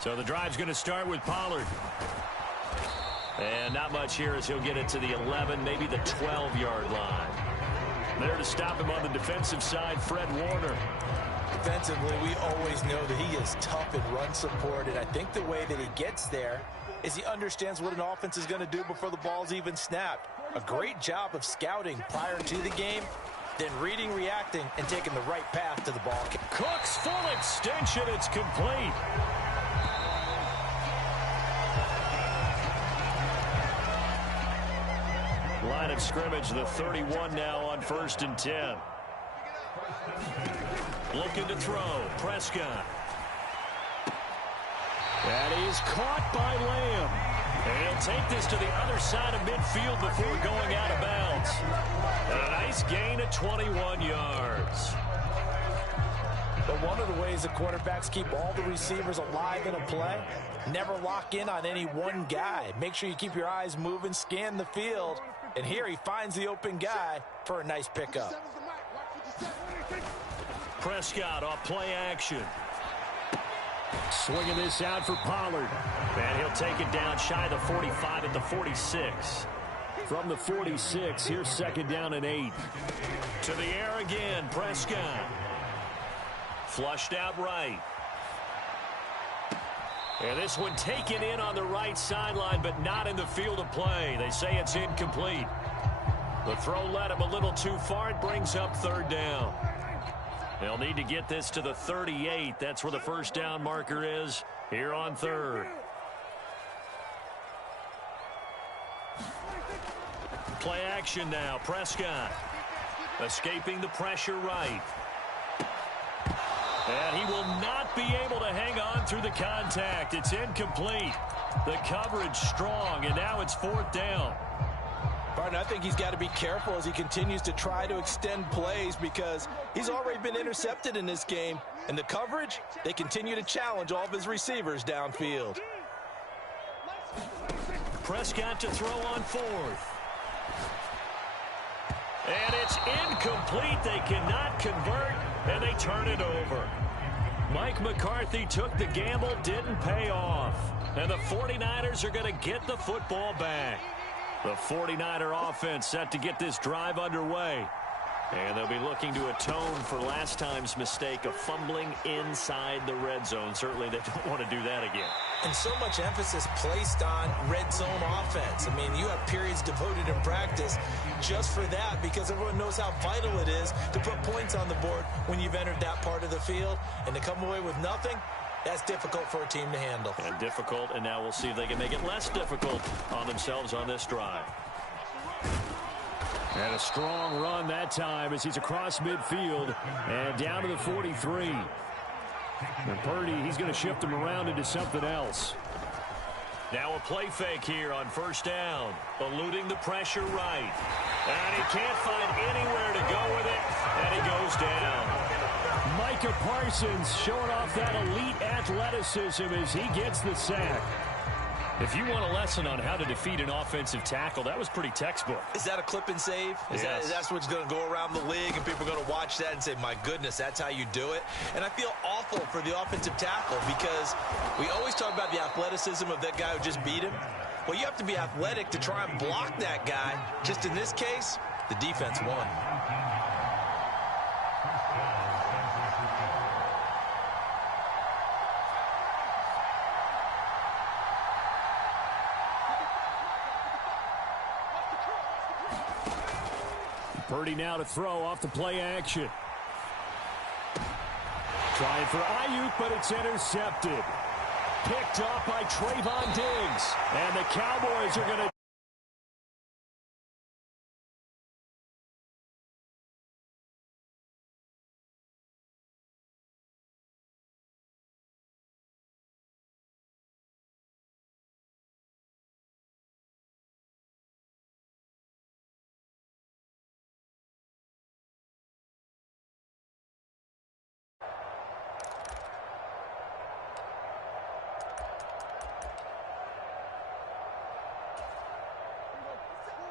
So the drive's going to start with Pollard. And not much here as he'll get it to the 11, maybe the 12-yard line. There to stop him on the defensive side, Fred Warner. Defensively, we always know that he is tough in run support, and I think the way that he gets there is he understands what an offense is going to do before the ball's even snapped. A great job of scouting prior to the game, then reading, reacting, and taking the right path to the ball. Cook's full extension, it's complete. Line of scrimmage, the 31 now on 1st and 10. Looking to throw, Prescott. That is caught by Lamb. And he'll take this to the other side of midfield before going out of bounds. And a nice gain of 21 yards. But one of the ways the quarterbacks keep all the receivers alive in a play, never lock in on any one guy. Make sure you keep your eyes moving, scan the field. And here he finds the open guy for a nice pickup. Prescott off play action. Swinging this out for Pollard. And he'll take it down shy of the 45 at the 46. From the 46, here's 2nd down and 8. To the air again, Prescott. Flushed out right. And this one taken in on the right sideline, but not in the field of play. They say it's incomplete. The throw led him a little too far. It brings up 3rd down. They'll need to get this to the 38. That's where the 1st down marker is here on 3rd. Play action now. Prescott escaping the pressure right. And he will not be able to hang on through the contact. It's incomplete. The coverage strong, and now it's 4th down. Barton, I think he's got to be careful as he continues to try to extend plays because he's already been intercepted in this game. And the coverage, they continue to challenge all of his receivers downfield. Prescott to throw on 4th. And it's incomplete. They cannot convert, and they turn it over. Mike McCarthy took the gamble, didn't pay off. And the 49ers are going to get the football back. The 49er offense set to get this drive underway. And they'll be looking to atone for last time's mistake of fumbling inside the red zone. Certainly they don't want to do that again. And so much emphasis placed on red zone offense. I mean, you have periods devoted in practice just for that because everyone knows how vital it is to put points on the board when you've entered that part of the field. And to come away with nothing, that's difficult for a team to handle. And difficult, and now we'll see if they can make it less difficult on themselves on this drive. And a strong run that time as he's across midfield and down to the 43. And Purdy, he's going to shift him around into something else. Now a play fake here on 1st down, eluding the pressure right. And he can't find anywhere to go with it, and he goes down. Micah Parsons showing off that elite athleticism as he gets the sack. If you want a lesson on how to defeat an offensive tackle, that was pretty textbook. Is that a clip and save? Yes. That's what's going to go around the league, and people are going to watch that and say, my goodness, that's how you do it? And I feel awful for the offensive tackle because we always talk about the athleticism of that guy who just beat him. Well, you have to be athletic to try and block that guy. Just in this case, the defense won. Purdy now to throw off the play action. Trying for Ayuk, but it's intercepted. Picked off by Trayvon Diggs. And the Cowboys are going to...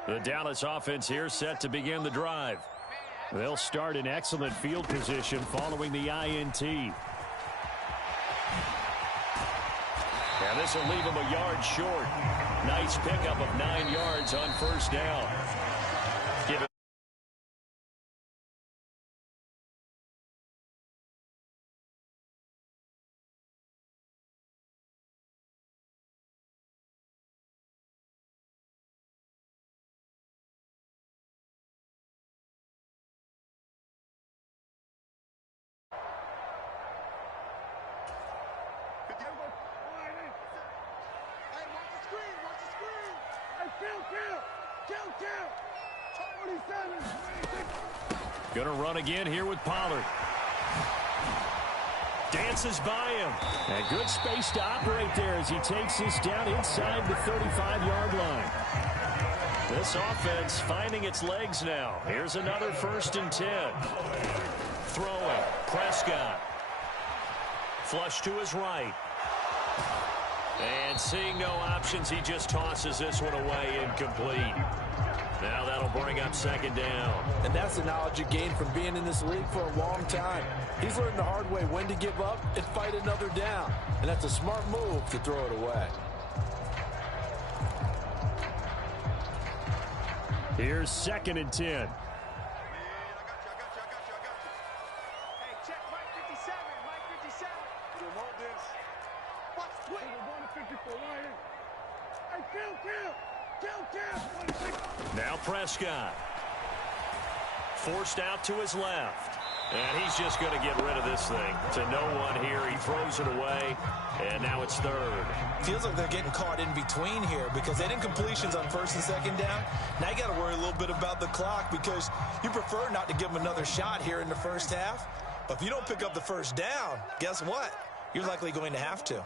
The Dallas offense here set to begin the drive. They'll start in excellent field position following the INT. And this will leave him a yard short. Nice pickup of 9 yards on first down. Give it. Gonna run again here with Pollard. Dances by him. And good space to operate there as he takes this down inside the 35-yard line. This offense finding its legs now. Here's another 1st and 10. Throwing. Prescott. Flush to his right. And seeing no options, he just tosses this one away incomplete. Now that'll bring up 2nd down. And that's the knowledge you gain from being in this league for a long time. He's learned the hard way when to give up and fight another down. And that's a smart move to throw it away. Here's 2nd and 10. Hey, check Mike 57, Mike 57. You'll hold this. Watch quick. We're going to 54 right. Hey, kill. Now Prescott. Forced out to his left. And he's just going to get rid of this thing. To no one here. He throws it away. And now it's 3rd. Feels like they're getting caught in between here because they didn't completions on 1st and 2nd down. Now you got to worry a little bit about the clock because you prefer not to give them another shot here in the first half. But if you don't pick up the 1st down, guess what? You're likely going to have to. 50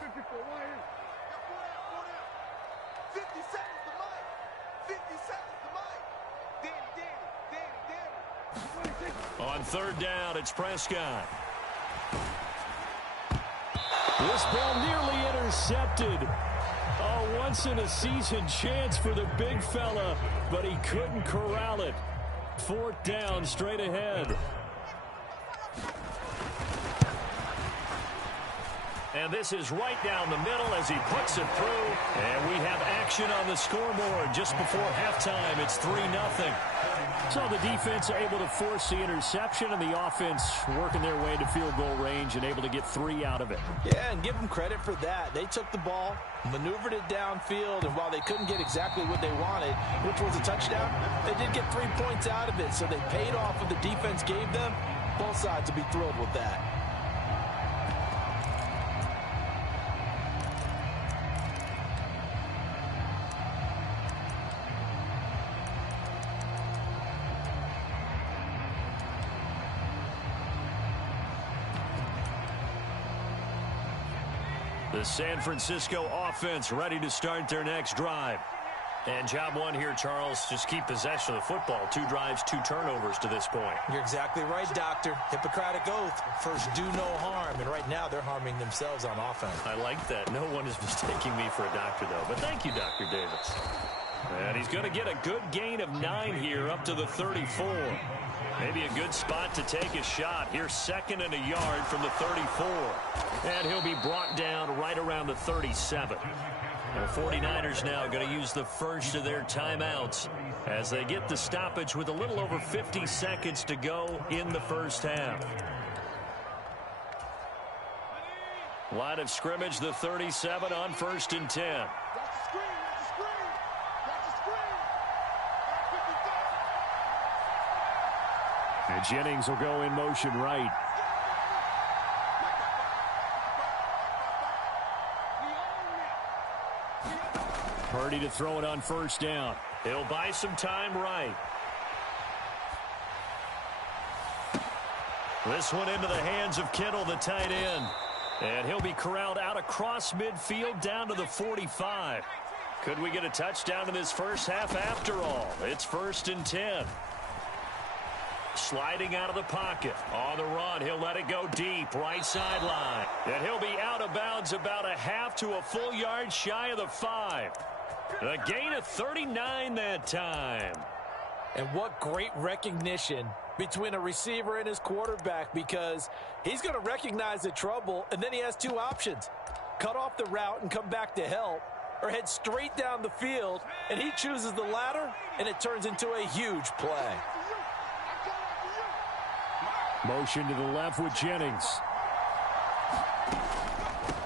seconds to Mike. 50 seconds to Mike. Danny. On 3rd down, it's Prescott. This ball nearly intercepted. A once-in-a-season chance for the big fella, but he couldn't corral it. 4th down, straight ahead. And this is right down the middle as he puts it through. And we have action on the scoreboard just before halftime. It's 3-0. So the defense able to force the interception, and the offense working their way to field goal range and able to get 3 out of it. Yeah, and give them credit for that. They took the ball, maneuvered it downfield, and while they couldn't get exactly what they wanted, which was a touchdown, they did get 3 points out of it. So they paid off what the defense gave them. Both sides will be thrilled with that. The San Francisco offense ready to start their next drive. And job one here, Charles, just keep possession of the football. 2 drives, 2 turnovers to this point. You're exactly right, Doctor. Hippocratic oath. First, do no harm. And right now, they're harming themselves on offense. I like that. No one is mistaking me for a doctor, though. But thank you, Dr. Davis. And he's going to get a good gain of 9 here up to the 34. Maybe a good spot to take a shot. Here's 2nd and a yard from the 34. And he'll be brought down right around the 37. The 49ers now going to use the first of their timeouts as they get the stoppage with a little over 50 seconds to go in the first half. Line of scrimmage, the 37 on 1st and 10. And Jennings will go in motion right. Purdy to throw it on 1st down. He'll buy some time right. This one into the hands of Kittle, the tight end. And he'll be corralled out across midfield down to the 45. Could we get a touchdown in this first half after all? It's 1st and 10. Sliding out of the pocket. On the run, he'll let it go deep, right sideline. And he'll be out of bounds about a half to a full yard shy of the 5. A gain of 39 that time. And what great recognition between a receiver and his quarterback, because he's going to recognize the trouble, and then he has 2 options. cut off the route and come back to help, or head straight down the field, and he chooses the latter, and it turns into a huge play. Motion to the left with Jennings.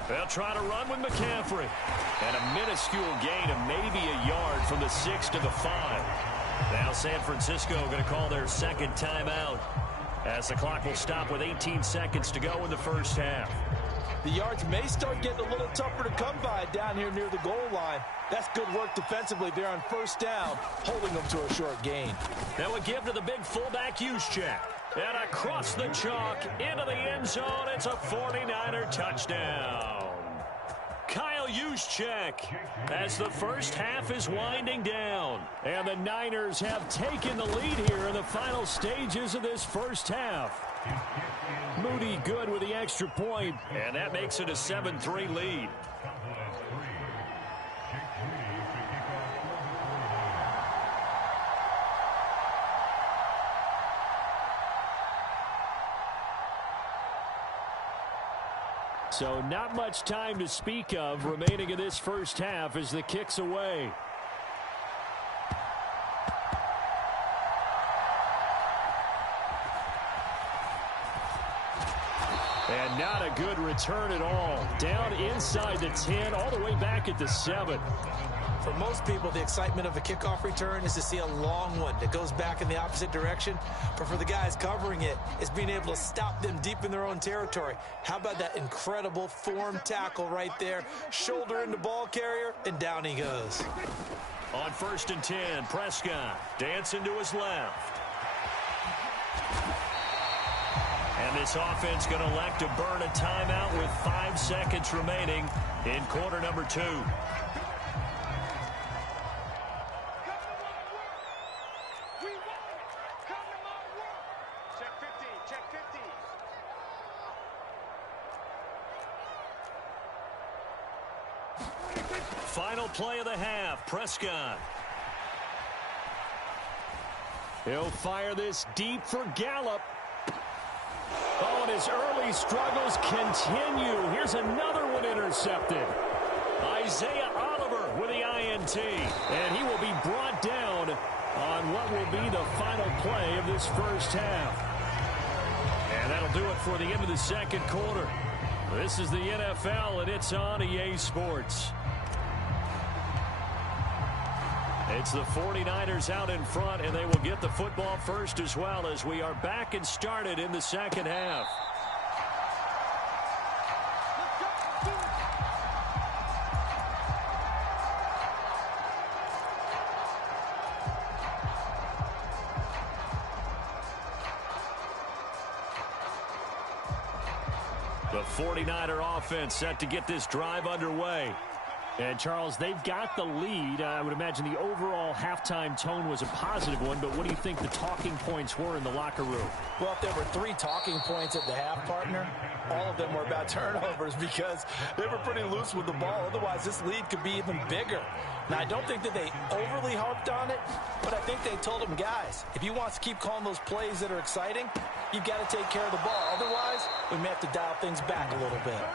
They'll try to run with McCaffrey. And a minuscule gain of maybe a yard from the 6 to the 5. Now San Francisco going to call their second timeout as the clock will stop with 18 seconds to go in the first half. The yards may start getting a little tougher to come by down here near the goal line. That's good work defensively there on first down, holding them to a short gain. That would give to the big fullback Juszczyk. And across the chalk into the end zone. It's a 49er touchdown. Kyle Juszczyk as the first half is winding down. And the Niners have taken the lead here in the final stages of this first half. Moody good with the extra point, and that makes it a 7-3 lead. So not much time to speak of remaining in this first half as the kick's away. And not a good return at all. Down inside the 10, all the way back at the 7. For most people, the excitement of a kickoff return is to see a long one that goes back in the opposite direction. But for the guys covering it, it's being able to stop them deep in their own territory. How about that incredible form tackle right there? Shoulder into ball carrier, and down he goes. On 1st and 10, Prescott dancing to his left. And this offense going to elect to burn a timeout with 5 seconds remaining in quarter number 2. Final play of the half, Prescott. He'll fire this deep for Gallup. Oh, and his early struggles continue. Here's another one intercepted. Isaiah Oliver with the INT. And he will be brought down on what will be the final play of this first half. And that'll do it for the end of the second quarter. This is the NFL, and it's on EA Sports. It's the 49ers out in front, and they will get the football first as well as we are back and started in the second half. The 49er offense set to get this drive underway. And, Charles, they've got the lead. I would imagine the overall halftime tone was a positive one, but what do you think the talking points were in the locker room? Well, if there were 3 talking points at the half, partner, all of them were about turnovers because they were pretty loose with the ball. Otherwise, this lead could be even bigger. Now, I don't think that they overly harped on it, but I think they told them, guys, if you want to keep calling those plays that are exciting, you've got to take care of the ball. Otherwise, we may have to dial things back a little bit.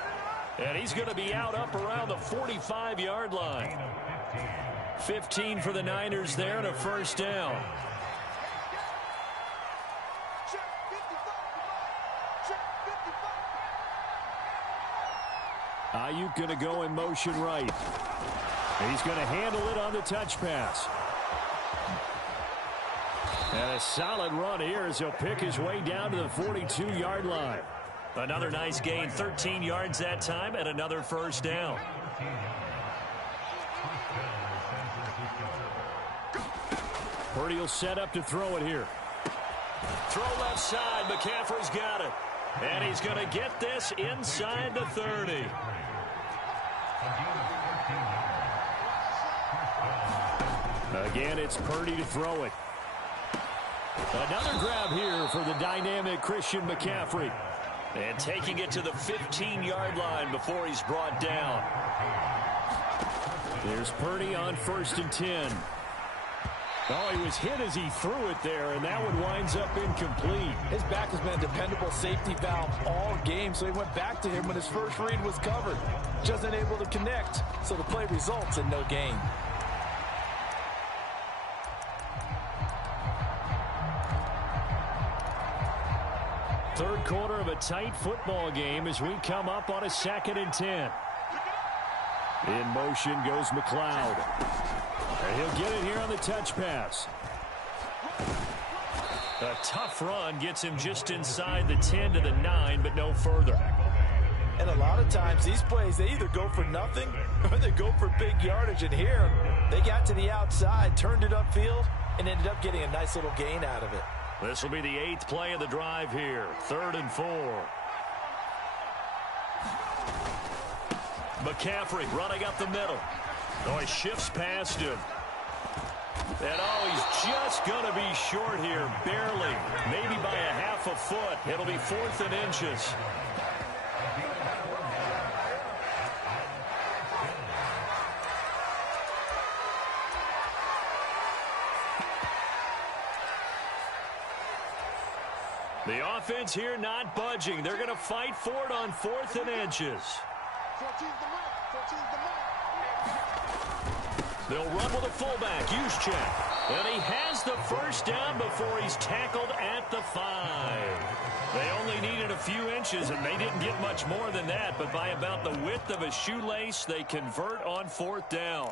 And he's going to be out up around the 45-yard line. 15 for the Niners there and a first down. Ayuk going to go in motion right. He's going to handle it on the touch pass. And a solid run here as he'll pick his way down to the 42-yard line. Another nice gain, 13 yards that time, and another first down. Purdy will set up to throw it here. Throw left side, McCaffrey's got it. And he's going to get this inside the 30. Again, it's Purdy to throw it. Another grab here for the dynamic Christian McCaffrey. And taking it to the 15-yard line before he's brought down. There's Purdy on 1st and 10. Oh, he was hit as he threw it there, and that one winds up incomplete. His back has been a dependable safety valve all game, so he went back to him when his first read was covered. Just unable to connect, so the play results in no gain. Third quarter of a tight football game as we come up on a 2nd and 10. In motion goes McLeod. And he'll get it here on the touch pass. A tough run gets him just inside the 10 to the 9, but no further. And a lot of times these plays, they either go for nothing or they go for big yardage. And here, they got to the outside, turned it upfield, and ended up getting a nice little gain out of it. This will be the 8th play of the drive here. 3rd and 4. McCaffrey running up the middle. Oh, he shifts past him. And oh, he's just going to be short here, barely. Maybe by a half a foot. It'll be 4th and inches. The offense here not budging. They're going to fight for it on 4th and inches. 14's the mark. 14's the mark. They'll run with a fullback, Juszczyk. And he has the first down before he's tackled at the 5. They only needed a few inches, and they didn't get much more than that. But by about the width of a shoelace, they convert on 4th down.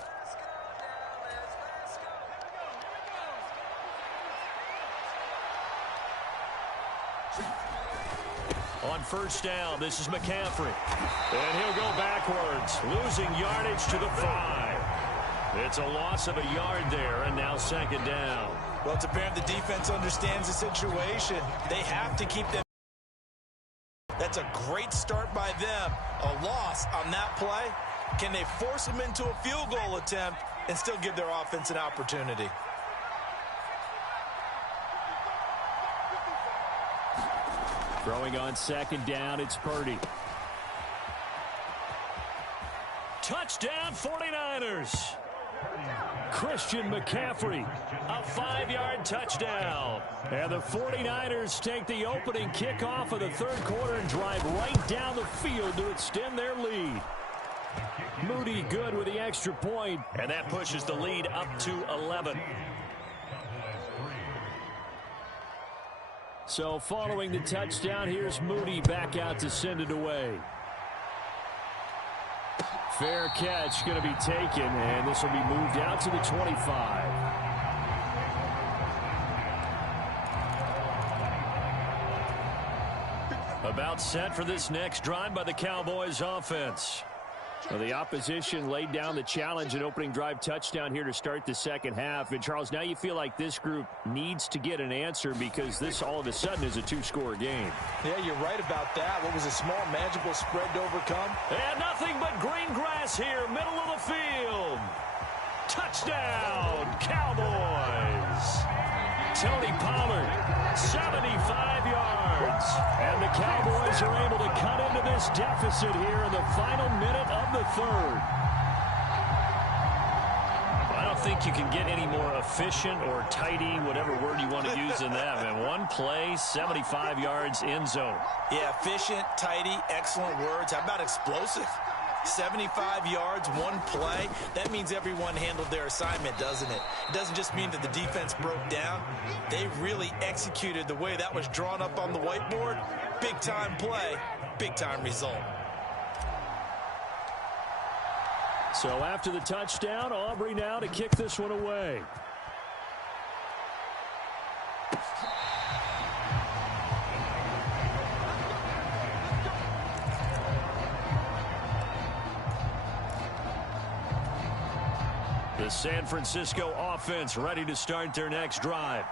On 1st down, this is McCaffrey. And he'll go backwards, losing yardage to the 5. It's a loss of a yard there, and now 2nd down. Well, it's apparent the defense understands the situation. They have to keep them. That's a great start by them. A loss on that play. Can they force them into a field goal attempt and still give their offense an opportunity? Throwing on 2nd down, it's Purdy. Touchdown 49ers. Christian McCaffrey, a 5-yard touchdown. And the 49ers take the opening kickoff of the 3rd quarter and drive right down the field to extend their lead. Moody good with the extra point, and that pushes the lead up to 11. So following the touchdown, here's Moody back out to send it away. Fair catch going to be taken, and this will be moved out to the 25. About set for this next drive by the Cowboys offense. Well, the opposition laid down the challenge and opening drive touchdown here to start the 2nd half. And, Charles, now you feel like this group needs to get an answer because this all of a sudden is a 2-score game. Yeah, you're right about that. What was a small, manageable spread to overcome? And nothing but green grass here, middle of the field. Touchdown, Cowboys. Tony Pollard, 75 yards. And the Cowboys are able to cut into this deficit here in the final minute of the 3rd. I don't think you can get any more efficient or tidy, whatever word you want to use in that. And one play, 75 yards, end zone. Yeah, efficient, tidy, excellent words. How about explosive? 75 yards, one play. That means everyone handled their assignment, doesn't it? It doesn't just mean that the defense broke down. They really executed the way that was drawn up on the whiteboard. Big-time play, big-time result. So after the touchdown, Aubrey now to kick this one away. The San Francisco offense ready to start their next drive.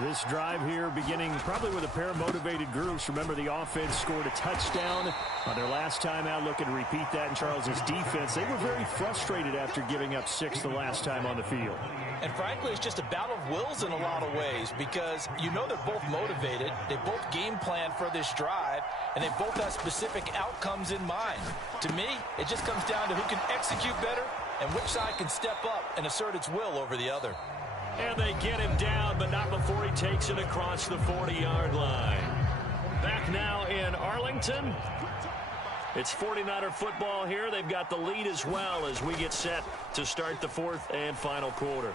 This drive here beginning probably with a pair of motivated groups. Remember, the offense scored a touchdown on their last time out. Looking to repeat that in Charles's defense. They were very frustrated after giving up 6 the last time on the field. And frankly, it's just a battle of wills in a lot of ways because you know they're both motivated. They both game plan for this drive, and they both have specific outcomes in mind. To me, it just comes down to who can execute better and which side can step up and assert its will over the other. And they get him down, but not before he takes it across the 40-yard line. Back now in Arlington. It's 49er football here. They've got the lead as well as we get set to start the fourth and final quarter.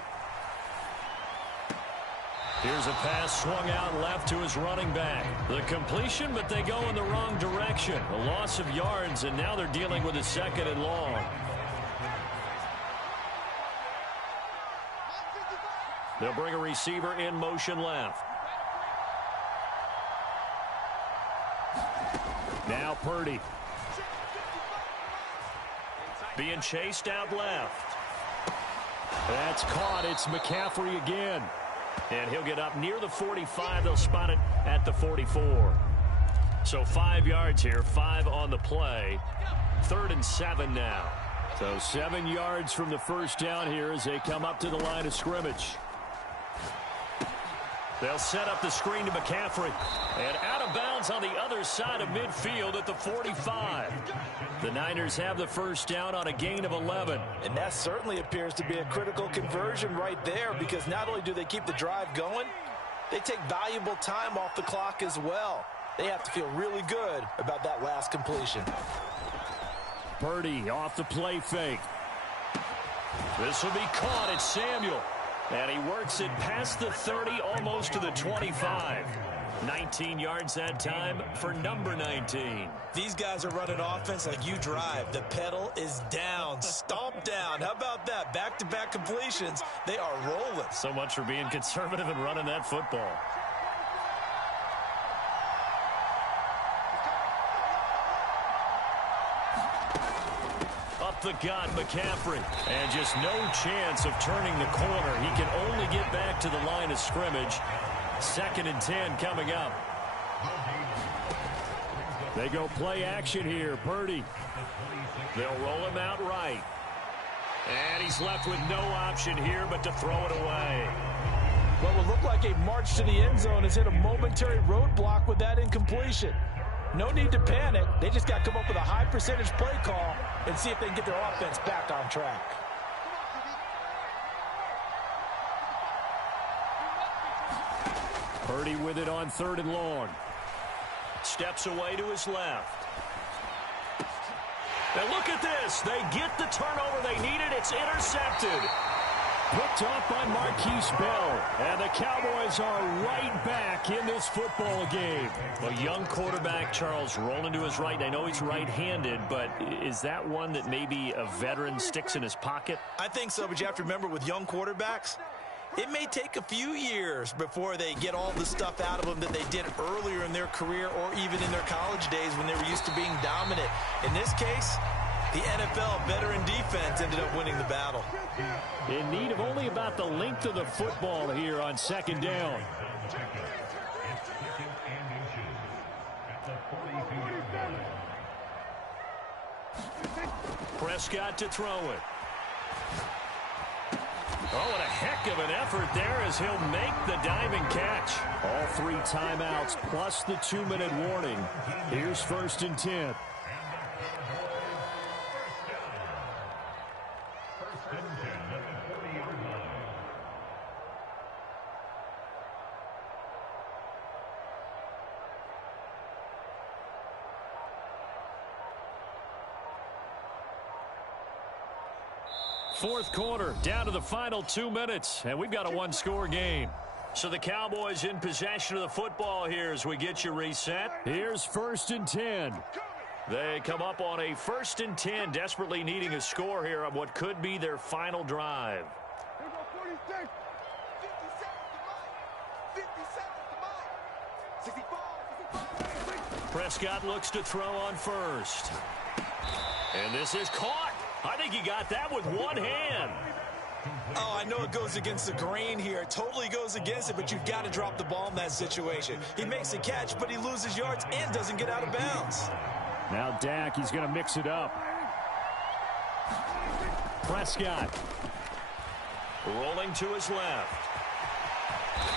Here's a pass swung out left to his running back. The completion, but they go in the wrong direction. A loss of yards, and now they're dealing with a second and long. They'll bring a receiver in motion left. Now Purdy. Being chased out left. That's caught. It's McCaffrey again. And he'll get up near the 45. They'll spot it at the 44. So 5 yards here, 5 on the play. 3rd and 7 now. So 7 yards from the first down here as they come up to the line of scrimmage. They'll set up the screen to McCaffrey. And out of bounds on the other side of midfield at the 45. The Niners have the first down on a gain of 11. And that certainly appears to be a critical conversion right there, because not only do they keep the drive going, they take valuable time off the clock as well. They have to feel really good about that last completion. Purdy off the play fake. This will be caught. It's Samuel. And he works it past the 30, almost to the 25. 19 yards that time for number 19. These guys are running offense like you drive. The pedal is down, stomp down. How about that? Back-to-back completions. They are rolling. So much for being conservative and running that football. Up the gut, McCaffrey. And just no chance of turning the corner. He can only get back to the line of scrimmage. 2nd and 10 coming up. They go play action here. Purdy. They'll roll him out right. And he's left with no option here but to throw it away. What will look like a march to the end zone has hit a momentary roadblock with that incompletion. No need to panic. They just got to come up with a high percentage play call and see if they can get their offense back on track. Purdy with it on 3rd and long. Steps away to his left. Now look at this. They get the turnover they needed. It's intercepted. Picked off by Marquise Bell. And the Cowboys are right back in this football game. A young quarterback, Charles, rolling to his right. I know he's right-handed, but is that one that maybe a veteran sticks in his pocket? I think so, but you have to remember with young quarterbacks, it may take a few years before they get all the stuff out of them that they did earlier in their career or even in their college days when they were used to being dominant. In this case, the NFL veteran defense ended up winning the battle. In need of only about the length of the football here on 2nd down. Prescott to throw it. Oh, what a heck of an effort there as he'll make the diving catch. All 3 timeouts plus the 2-minute warning. Here's 1st and 10. Fourth quarter, down to the final 2 minutes, and we've got a 1-score game. So the Cowboys in possession of the football here as we get you reset. Here's 1st and 10. They come up on a 1st and 10, desperately needing a score here on what could be their final drive. Prescott looks to throw on 1st. And this is caught. I think he got that with one hand. Oh, I know it goes against the grain here. It totally goes against it, but you've got to drop the ball in that situation. He makes the catch, but he loses yards and doesn't get out of bounds. Now Dak, he's going to mix it up. Prescott. Rolling to his left.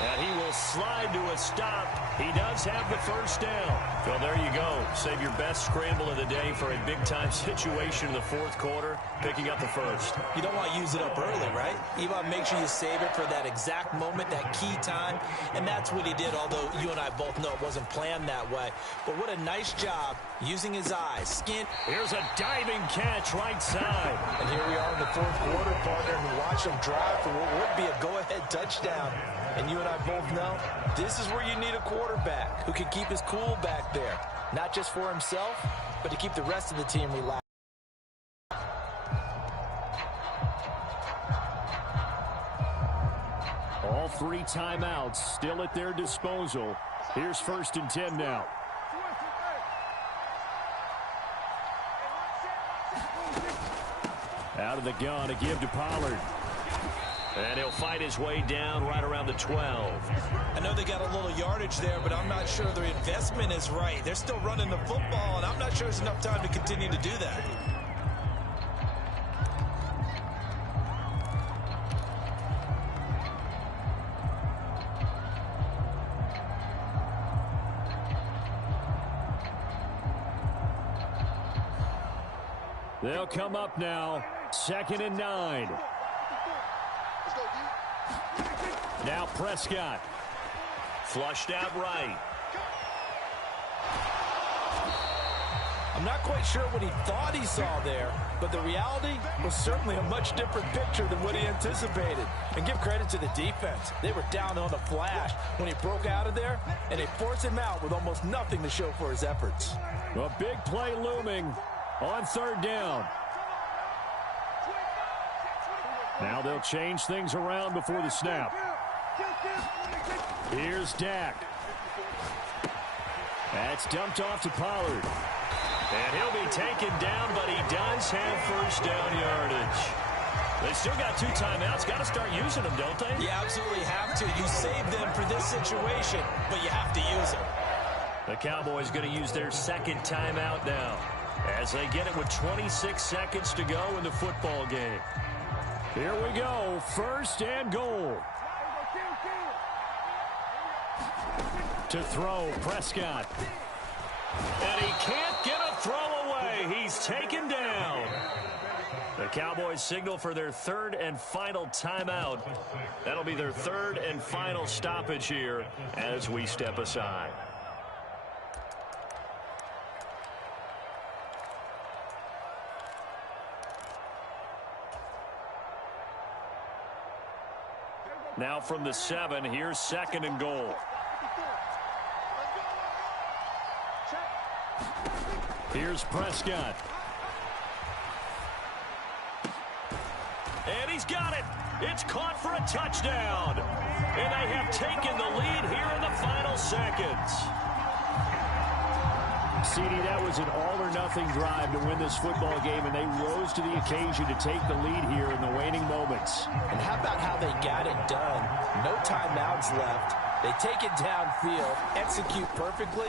And he will slide to a stop. He does have the first down. Well, there you go. Save your best scramble of the day for a big-time situation in the fourth quarter, picking up the first. You don't want to use it up early, right? You want to make sure you save it for that exact moment, that key time. And that's what he did, although you and I both know it wasn't planned that way. But what a nice job using his eyes. Skin. Here's a diving catch right side. And here we are in the fourth quarter, partner, and watch him drive for what would be a go-ahead touchdown. And you and I both know this is where you need a quarterback who can keep his cool back there. Not just for himself, but to keep the rest of the team relaxed. All 3 timeouts still at their disposal. Here's 1st and 10 now. Out of the gun, a give to Pollard. And he'll fight his way down right around the 12. I know they got a little yardage there, but I'm not sure their investment is right. They're still running the football, and I'm not sure there's enough time to continue to do that. They'll come up now. 2nd and 9. Now Prescott. Flushed out right. I'm not quite sure what he thought he saw there, but the reality was certainly a much different picture than what he anticipated. And give credit to the defense. They were down on the flash when he broke out of there, and they forced him out with almost nothing to show for his efforts. A big play looming on 3rd down. Now they'll change things around before the snap. Here's Dak. That's dumped off to Pollard. And he'll be taken down, but he does have first down yardage. They still got 2 timeouts. Got to start using them, don't they? You absolutely have to. You save them for this situation, but you have to use them. The Cowboys going to use their 2nd timeout now as they get it with 26 seconds to go in the football game. Here we go. 1st and goal. To throw, Prescott. And he can't get a throw away. He's taken down. The Cowboys signal for their 3rd and final timeout. That'll be their 3rd and final stoppage here as we step aside. Now from the 7, here's 2nd and goal. Here's Prescott. And he's got it. It's caught for a touchdown. And they have taken the lead here in the final seconds. CD, that was an all-or-nothing drive to win this football game, and they rose to the occasion to take the lead here in the waning moments. And how about how they got it done? No timeouts left. They take it downfield, execute perfectly,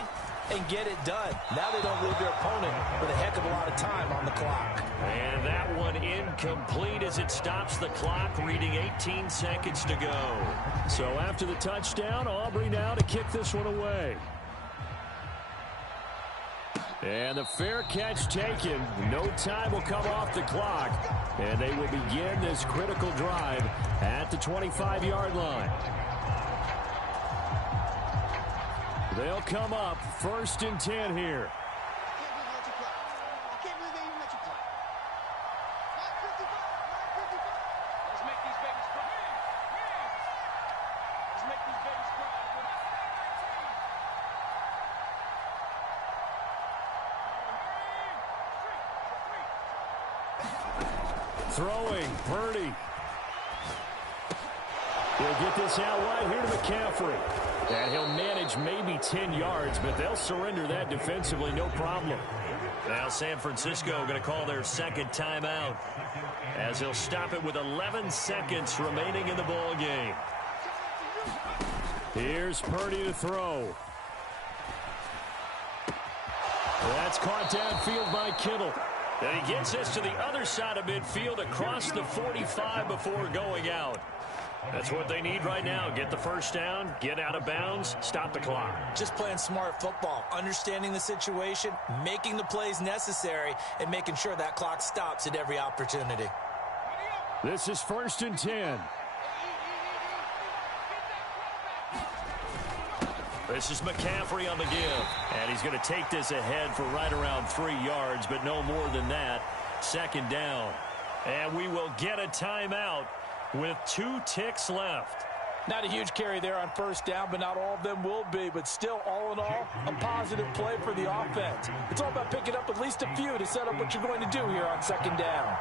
and get it done. Now they don't leave their opponent with a heck of a lot of time on the clock. And that one incomplete as it stops the clock, reading 18 seconds to go. So after the touchdown, Aubrey now to kick this one away. And the fair catch taken. No time will come off the clock. And they will begin this critical drive at the 25-yard line. They'll come up 1st and 10 here. Throwing, Purdy. He'll get this out wide here to McCaffrey. And he'll manage maybe 10 yards, but they'll surrender that defensively, no problem. Now San Francisco going to call their 2nd timeout as he'll stop it with 11 seconds remaining in the ball game. Here's Purdy to throw. That's caught downfield by Kittle. And he gets this to the other side of midfield across the 45 before going out. That's what they need right now. Get the first down, get out of bounds, stop the clock. Just playing smart football, understanding the situation, making the plays necessary, and making sure that clock stops at every opportunity. This is 1st and 10. This is McCaffrey on the give. And he's going to take this ahead for right around 3 yards, but no more than that. 2nd down. And we will get a timeout with 2 ticks left. Not a huge carry there on 1st down, but not all of them will be. But still, all in all, a positive play for the offense. It's all about picking up at least a few to set up what you're going to do here on 2nd down.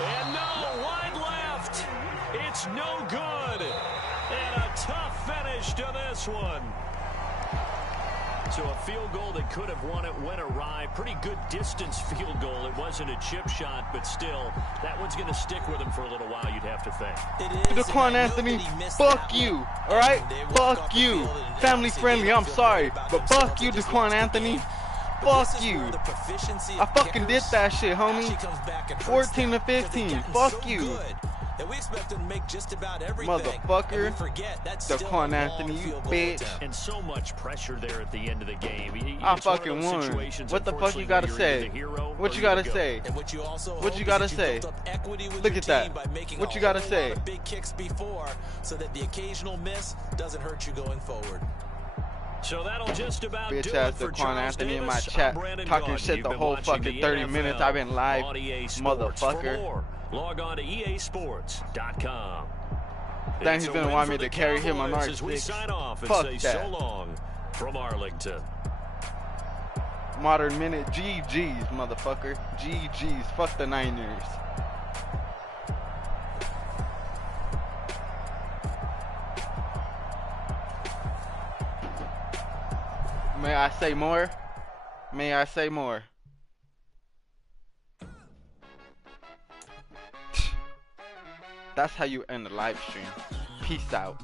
And no, wide left. It's no good. And a tough finish to this one. So a field goal that could have won it went awry. Pretty good distance field goal. It wasn't a chip shot, but still, that one's going to stick with him for a little while, you'd have to think. Daquan Anthony, fuck you, all right? Fuck you. Family friendly, I'm sorry, but fuck you, Daquan Anthony. Fuck you. I fucking did that shit, homie. 14 to 15. Fuck you. And we expect him to make just about everything. Motherfucker. Daquan Anthony, you bitch. And so much pressure there at the end of the game. I fucking won. What the fuck you gotta say? What you gotta say? What you gotta say? Look at that. What you gotta say? Big kicks before, so that the occasional miss doesn't hurt you going forward. So that'll just about bitch do ass it for Daquan Anthony in my Davis. chat talking shit the whole fucking the 30 NFL minutes I've been live, on EA Sports. motherfucker. For more, log on to easports.com. Then he's gonna want me to carry him on Cowboys as we R6. sign off and Fuck say that. so long from Arlington. Modern minute, GG's, motherfucker. GG's, fuck the Niners. May I say more? May I say more? That's how you end the live stream. Peace out.